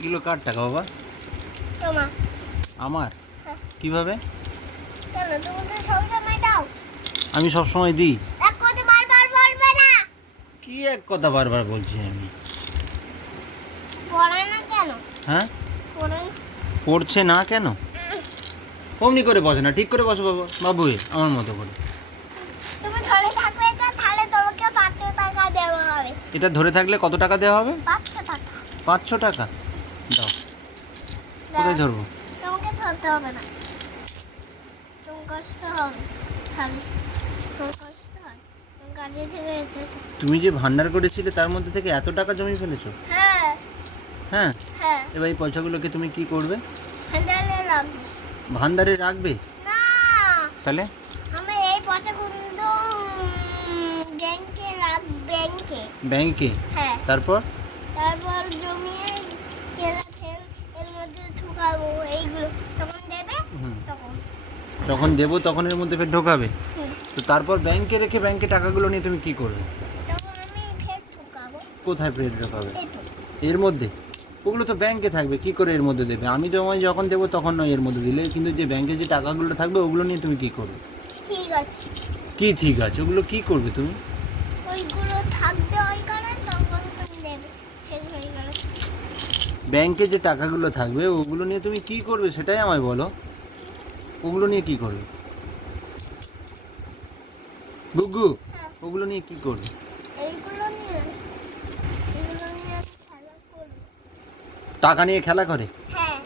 এগুলো কার টাকা বাবা? তোমার। আমার? হ্যাঁ। কিভাবে? কেন তুমি তো সব সময় দাও? আমি সব সময় দিই। এক কথা বারবার বলবে না। কি এক কথা বারবার বলছি আমি? পড়ায় না কেন? হ্যাঁ, পড়ায় না। পড়ছে না কেন? অমনি করে বসে না, ঠিক করে বসো বাবা, বাবু আমার মতো করে। তুমি ধরে থাকবে এটা, তাহলে তোমাকে 500 টাকা দেওয়া হবে। এটা ধরে থাকলে কত টাকা দেওয়া হবে? 500 টাকা। 500 টাকা দাও। কোথায় ধরবো? তোমাকে ধরতে হবে না, তুমি কষ্ট হবে খালি, তোমার কষ্ট হয়, তুমি কাজে থেকে এসেছো। তুমি যে ভান্ডার করেছিলে তার মধ্যে থেকে এত টাকা জমি ফেলেছো? হ্যাঁ হ্যাঁ। হ্যাঁ। এবার এই পয়সাগুলোকে তুমি কি করবে? হ্যান্ডেলে লাগবে ভান্ডারে রাখবে? না, তাহলে আমি এই পয়সাগুলো ব্যাংকে ব্যাংকে। ব্যাংকে? হ্যাঁ। তারপর? তারপর জমিয়ে কেনা ফেল এর মধ্যে ঢুকাবো এইগুলো, তখন দেবে। হুম। তখন যখন দেবো তখন এর মধ্যে ফের ঢোকাবে? হুম, তো তারপর ব্যাংকে রেখে ব্যাংকে টাকাগুলো নিয়ে তুমি কি করবে? তখন আমি ফের ঢুকাবো কোথায় ফের ঢোকাবে? এইটুকু। এর মধ্যে? ওগুলো তো ব্যাংকে থাকবে, কি করে এর মধ্যে দেবে? আমি যখন দেবো তখন নয় এর মধ্যে দিলে, কিন্তু যে ব্যাংকে যে টাকাগুলো থাকবে ওগুলো নিয়ে তুমি কি করবে? ঠিক আছে, কি ঠিক আছে? ওগুলো কি করবে তুমি? ওইগুলো থাকবে ওইখানে, তখন তুমি দেবে শেষ হয়ে গেলে। ব্যাংকে যে টাকাগুলো থাকবে ওগুলো নিয়ে তুমি কি করবে সেটাই আমায় বলো। ওগুলো নিয়ে কি করবে গুগু? হ্যাঁ, ওগুলো নিয়ে কি করবে? এইগুলো নিয়ে এগুলো নিয়ে আমি খেলা করবো। টাকা নিয়ে খেলা করে? হ্যাঁ,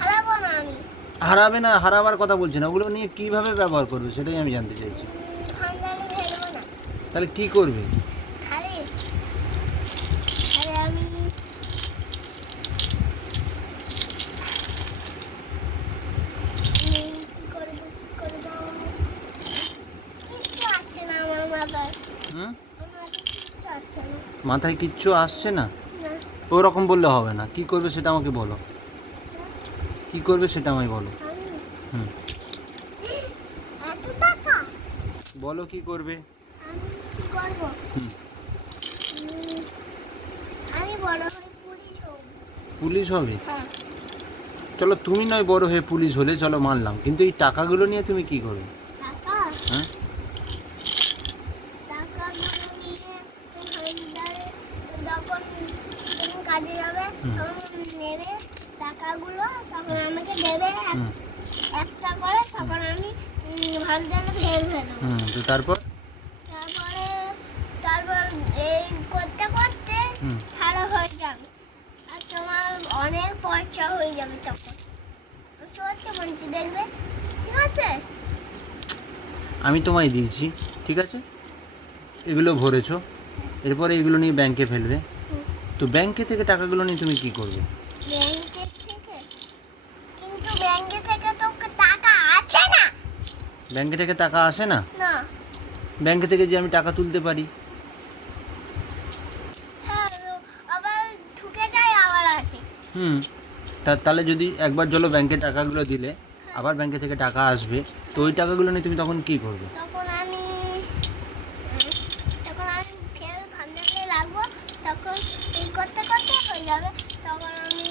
হারাবো না আমি। হারাবে না, হারাবার কথা বলছি না, ওগুলো নিয়ে কিভাবে ব্যবহার করবে সেটাই আমি জানতে চাইছি। ভান্ডারে ফেলবো না, তাহলে কি করবে? খালি খালি আমি কি করবো কিচ্ছু আসছে না আমার মাথায়, হুম? আমার মাথায় কিচ্ছু আসছে না। মাথায় কিচ্ছু আসছে না? না, ওরকম বললে হবে না, কি করবে সেটা আমাকে বলো। কি করবে সেটা আমায় বলো। আমি হুম, এত টাকা বলো কি করবে। আমি কি করবো? হুম, উম, আমি বড় হয়ে পুলিশ হব। পুলিশ হবে? হ্যাঁ, চলো তুমি নয় বড় হয়ে পুলিশ হলে চলো মানলাম, কিন্তু এই টাকাগুলো নিয়ে তুমি কি করবে? টাকা হ্যাঁ, টাকাগুলো নিয়ে ভান্ডারে যখন তুমি কাজে যাবে হুম। তখন নেবে টাকাগুলো, তখন আমাকে দেবে হুম একটা করে, তখন আমি ভান্ডারে ফেলবো। হুম, তো তারপর? তারপরে তারপর এই করতে করতে হুম, ভালো হয়ে যাবে, আর তোমার অনেক পয়সা হয়ে যাবে তখন। সত্যি বলছি, দেখবে। ঠিক আছে, আমি তোমায় দিয়েছি, ঠিক আছে, এগুলো ভরেছো, এরপরে এগুলো নিয়ে ব্যাংকে ফেলবে। তো ব্যাংকে থেকে টাকাগুলো নিয়ে তুমি কি করবে? ব্যাংকে থেকে, কিন্তু ব্যাংকে থেকে তো টাকা আছে না। ব্যাংকে থেকে টাকা আসে না? না, ব্যাংকে থেকে যে আমি টাকা তুলতে পারি। হ্যাঁ, আবার ঢুকে যায় আবার আছে। হুম, তাহলে যদি একবার চলো ব্যাংকে টাকাগুলো দিলে আবার ব্যাংকে থেকে টাকা আসবে, তো ওই টাকাগুলো নিয়ে তুমি তখন কি করবে? তখন আমি ফের ভান্ডারে রাখবো, তখন এই করতে করতে হয়ে যাবে, তখন আমি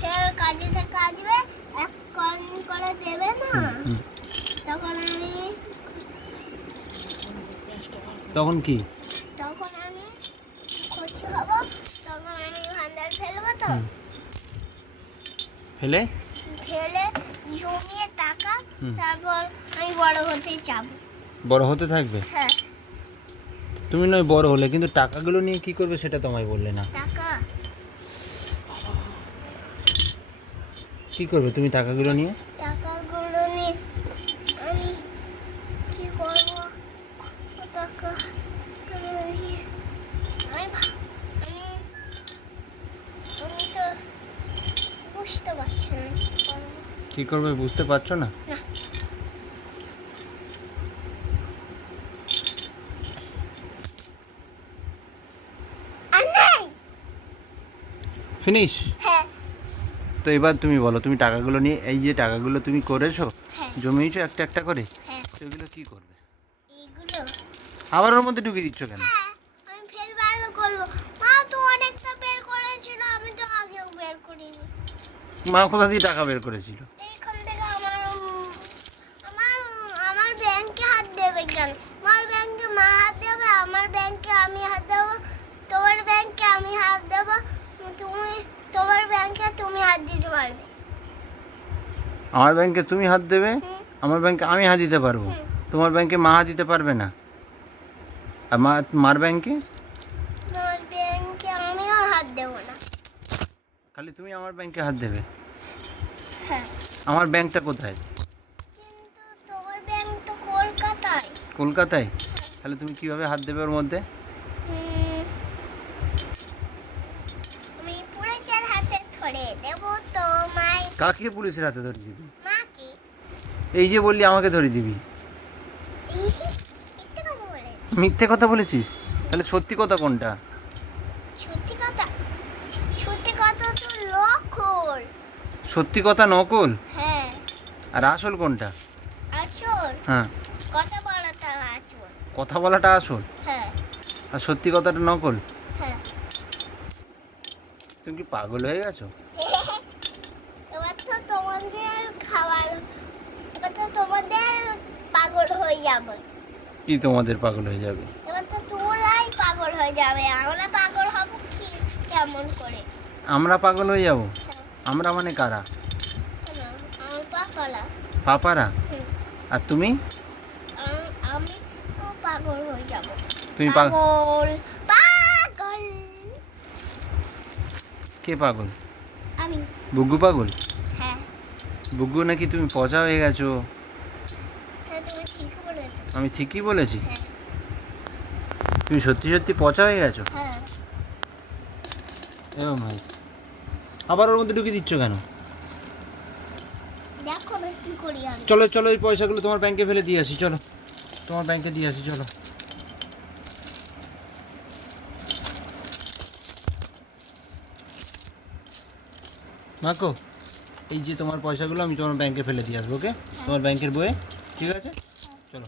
ফের কাজে থেকে আসবে, এক কয়েন করে দেবে না, হুম, তখন আমি তখন কি? তখন আমি খুশি হব, তখন আমি ভান্ডার ফেলবো তো, হুম, ফেলে? ফেলে জমিয়ে টাকা, হুম, তারপর আমি বড় হতে চাবো। বড় হতে থাকবে? হ্যাঁ, তুমি নয় বড় হলে, কিন্তু টাকাগুলো নিয়ে কি করবে সেটা তোমায় বললে না। টাকা কি করবে তুমি টাকাগুলো নিয়ে? টাকাগুলো নিয়ে আমি কি করবো? টাকা নিয়ে আমি আমি আমি তো বুঝতে পারছি না কি করবো। কি করবে বুঝতে পারছো না? না, আর নাই। ফিনিশ? হ্যাঁ তো এবার তুমি বলো, তুমি টাকাগুলো নিয়ে, এই যে টাকাগুলো তুমি করেছো, হ্যাঁ জমিয়েছো একটা একটা করে, হ্যাঁ, তো এগুলো কি করবে? এইগুলো আবার ওর মধ্যে ঢুকিয়ে দিচ্ছ কেন? হ্যাঁ আমি ফের বার করবো। মা তো অনেকটা বের করেছিল, আমি তো আগেও বের করিনি। মা কোথা দিয়ে টাকা বের করেছিল? এইখান থেকে আমার আমার ব্যাংকে হাত দেবে কেন? আমার ব্যাংকে মা হাত দেবে, আমার ব্যাংকে আমি হাত দেবো, তোমার ব্যাংকে আমি হাত দেবো, তোমার ব্যাংকে তুমি হাত দিতে পারবে। আমার ব্যাংকে তুমি হাত দেবে, হুম। আমার ব্যাংকে আমি হাত দিতে পারবো। হুম। তোমার ব্যাংকে মা হাত দিতে পারবে না। আর মার ব্যাংকে তোমার ব্যাংকে আমিও হাত দেবো না। খালি তুমি আমার ব্যাংকে হাত দেবে। হ্যাঁ, আমার ব্যাংকটা কোথায়? কিন্তু তোমার ব্যাংক তো কলকাতায়। কলকাতায়। তাহলে তুমি কিভাবে হাত দেবে ওর মধ্যে? আমি পুলিশের হাতে ধরে দেবো তোমায়। কাকে পুলিশের হাতে ধরে দিবি? মাকে। এই যে বললি আমাকে ধরে দিবি। মিথ্যে কথা বলে। মিথ্যে কথা বলেছিস? তাহলে সত্যি কথা কোনটা? সত্যি কথা, সত্যি কথা তো লক্ষণ। সত্যি কথা নকল হ্যাঁ, আর আসল কোনটা? আসল হ্যাঁ, কথা বলাটা আসল। কথা বলাটা আসল হ্যাঁ আর সত্যি কথাটা নকল। হ্যাঁ। তুমি কি পাগল হয়ে গেছো? এবার তো তোমাদের খাবার, এবার তো তোমাদের পাগল হয়ে যাবে। কি তোমাদের পাগল হয়ে যাবে? এবার তো তোমরাই পাগল হয়ে যাবে, আমরা পাগল হব কি কেমন করে? আমরা পাগল হয়ে যাব? হ্যাঁ, আমরা মানে কারা? কেন? আমার পাগলা। পাপারা? হুম, আর তুমি? আমি পাগল হয়ে যাব। তুমি পাগল পাগল। কে পাগল? আমি। বুগ্গু পাগল? হ্যাঁ বুগ্গু নাকি তুমি পচা হয়ে গেছো? হ্যাঁ, তুমি ঠিক বলেছো। আমি ঠিকই বলেছি? হ্যাঁ তুমি সত্যি সত্যি পচা হয়ে গেছো? হ্যাঁ। এরকম ভাই আবার ওর মধ্যে ঢুকে দিচ্ছ কেন? দেখো না কি করি আমি। চলো চলো, এই পয়সাগুলো তোমার ব্যাংকে ফেলে দিয়ে আসি। চলো, তোমার ব্যাংকে দিয়ে আসি। চলো। মাকো, এই যে তোমার পয়সাগুলো আমি তোমার ব্যাংকে ফেলে দিয়ে আসবো। ওকে, তোমার ব্যাংকের বইয়ে। ঠিক আছে, চলো।